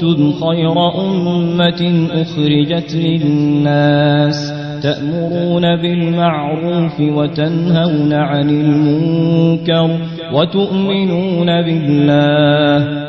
كنتم خير أمة أخرجت للناس تأمرون بالمعروف وتنهون عن المنكر وتؤمنون بالله.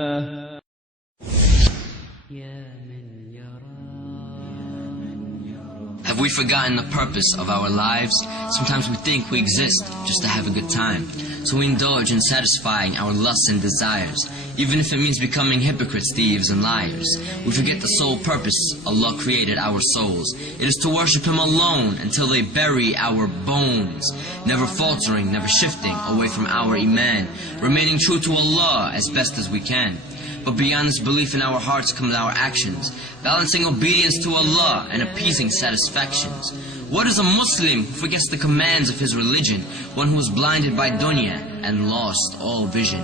Have we forgotten the purpose of our lives? Sometimes we think we exist just to have a good time. So we indulge in satisfying our lusts and desires, even if it means becoming hypocrites, thieves, and liars. We forget the sole purpose Allah created our souls. It is to worship Him alone until they bury our bones, never faltering, never shifting away from our iman, remaining true to Allah as best as we can. But beyond this belief in our hearts comes our actions, balancing obedience to Allah and appeasing satisfactions. What is a Muslim who forgets the commands of his religion, one who is blinded by dunya and lost all vision?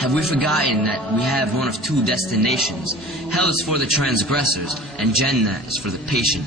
Have we forgotten that we have one of two destinations? Hell is for the transgressors, and Jannah is for the patient.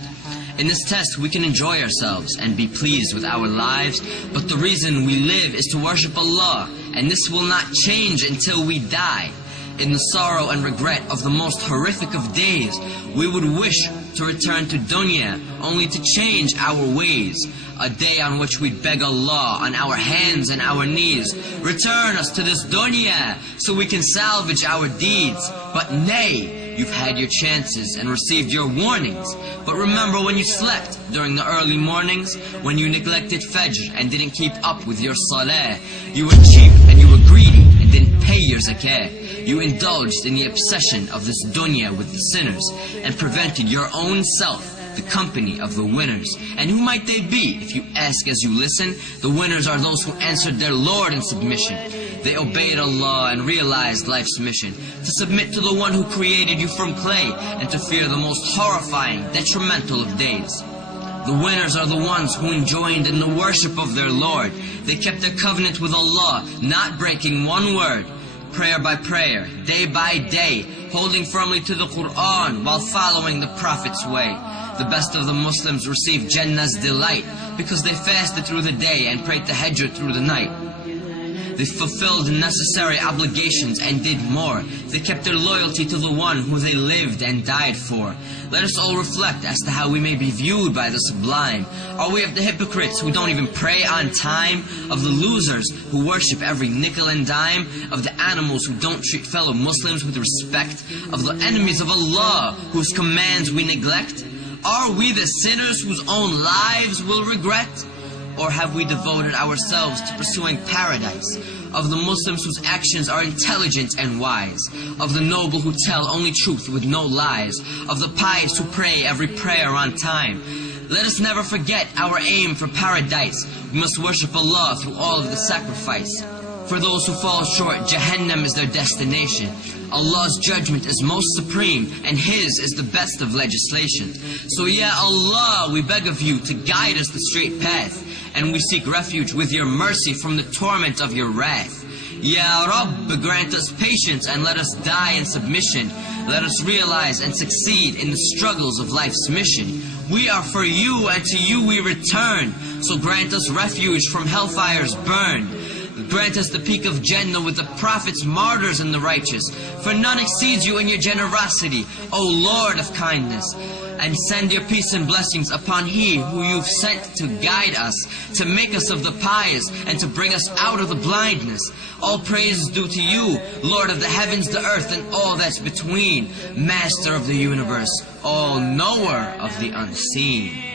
In this test we can enjoy ourselves and be pleased with our lives, but the reason we live is to worship Allah, and this will not change until we die. In the sorrow and regret of the most horrific of days, we would wish to return to dunya only to change our ways. A day on which we'd beg Allah on our hands and our knees, return us to this dunya so we can salvage our deeds. But nay, you've had your chances and received your warnings. But remember when you slept during the early mornings, when you neglected Fajr and didn't keep up with your salah. You were cheap and you were greedy and didn't pay your zakah. You indulged in the obsession of this dunya with the sinners and prevented your own self the company of the winners. And who might they be? If you ask as you listen, the winners are those who answered their Lord in submission. They obeyed Allah and realized life's mission, to submit to the one who created you from clay and to fear the most horrifying, detrimental of days. The winners are the ones who enjoined in the worship of their Lord. They kept their covenant with Allah, not breaking one word. Prayer by prayer, day by day, holding firmly to the Qur'an while following the Prophet's way. The best of the Muslims received Jannah's delight because they fasted through the day and prayed tahajjud through the night. They fulfilled necessary obligations and did more. They kept their loyalty to the one who they lived and died for. Let us all reflect as to how we may be viewed by the sublime. Are we of the hypocrites who don't even pray on time? Of the losers who worship every nickel and dime? Of the animals who don't treat fellow Muslims with respect? Of the enemies of Allah whose commands we neglect? Are we the sinners whose own lives will regret? Or have we devoted ourselves to pursuing paradise? Of the Muslims whose actions are intelligent and wise? Of the noble who tell only truth with no lies? Of the pious who pray every prayer on time? Let us never forget our aim for paradise. We must worship Allah through all of the sacrifice. For those who fall short, Jahannam is their destination. Allah's judgment is most supreme, and His is the best of legislation. So Ya Allah, we beg of you to guide us the straight path, and we seek refuge with your mercy from the torment of your wrath. Ya Rabb, grant us patience and let us die in submission. Let us realize and succeed in the struggles of life's mission. We are for you and to you we return, so grant us refuge from hellfire's burn. Grant us the peak of Jannah with the prophets, martyrs, and the righteous. For none exceeds you in your generosity, O Lord of kindness. And send your peace and blessings upon He who you've sent to guide us, to make us of the pious, and to bring us out of the blindness. All praise is due to you, Lord of the heavens, the earth, and all that's between, Master of the universe, all knower of the unseen.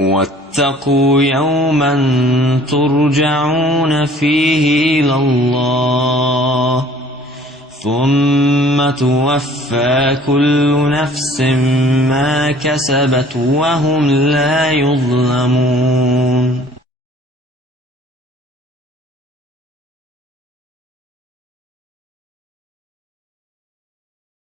واتقوا يوما ترجعون فيه إلى الله ثم توفى كل نفس ما كسبت وهم لا يظلمون.